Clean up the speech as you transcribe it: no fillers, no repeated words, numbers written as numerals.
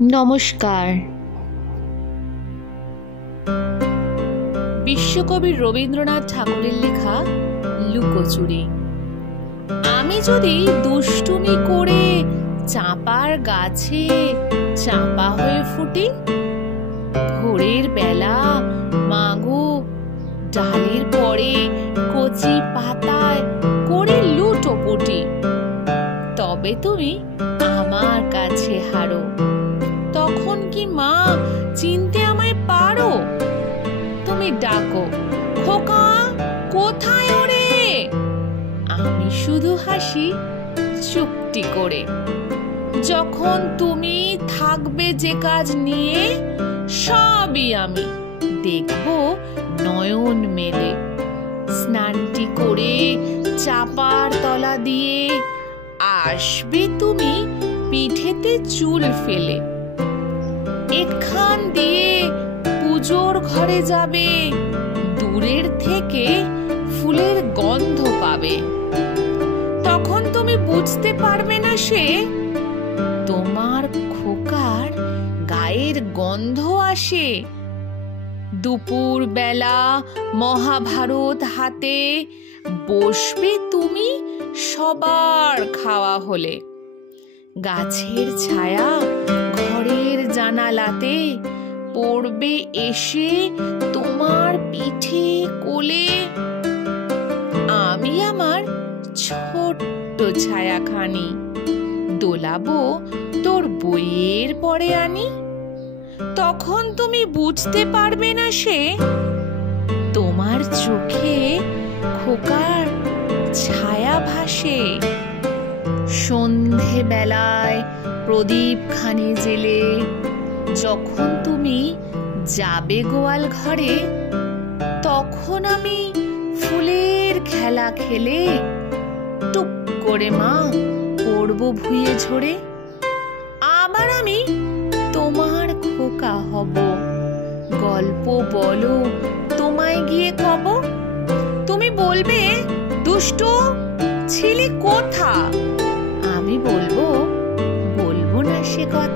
নমস্কার। বিশ্বকবি রবীন্দ্রনাথ ঠাকুরের লেখা লুকোচুরি। আমি যদি দুষ্টুমি করে চাঁপার গাছে চাঁপা হয়ে ফুটি, ভোরের বেলা মাগো ডালের পরে কচি পাতায় করে লুটোপুটি, তবে তুমি আমার কাছে হারো। তখন কি মা চিনতে আমায় পারো? তুমি ডাকো, খোকা কোথায় ওরে? আমি শুধু হাসি চুপটি করে। যখন তুমি থাকবে যে কাজ নিয়ে, সবই আমি দেখব নয়ন মেলে। স্নানটি করে চাপার তলা দিয়ে আসবে তুমি পিঠেতে চুল ফেলে। এখান দিয়ে পুজোর ঘরে যাবে, দূরের থেকে ফুলের গন্ধ পাবে। তখন তুমি বুঝতে পারবে না সে তোমার খোকার গায়ের গন্ধ আসে। দুপুর বেলা মহাভারত হাতে বসবে তুমি সবার খাওয়া হলে। গাছের ছায়া ঘরের জানালাতে পড়বে এসে তোমার পিঠে কোলে। আমি আমার ছোট্ট ছায়াখানি দোলাবো তোর বইয়ের পরে আনি। তখন তুমি বুঝতে পারবে না সে তোমার চোখে খোকার ছায়া ভাসে। সন্ধে বেলায় প্রদীপ খানি জেলে যখন তুমি যাবে গোয়াল ঘরে, তখন আমি ফুলের খেলা খেলে টুক করে মা পড়ব ভুঁয়ে ঝরে। আবার আমি তোমার খোকা হব, গল্প বলো তোমায় গিয়ে কব। তুমি বলবে দুষ্টু ছিলি কোথা? আমি বলবো না সে কথা।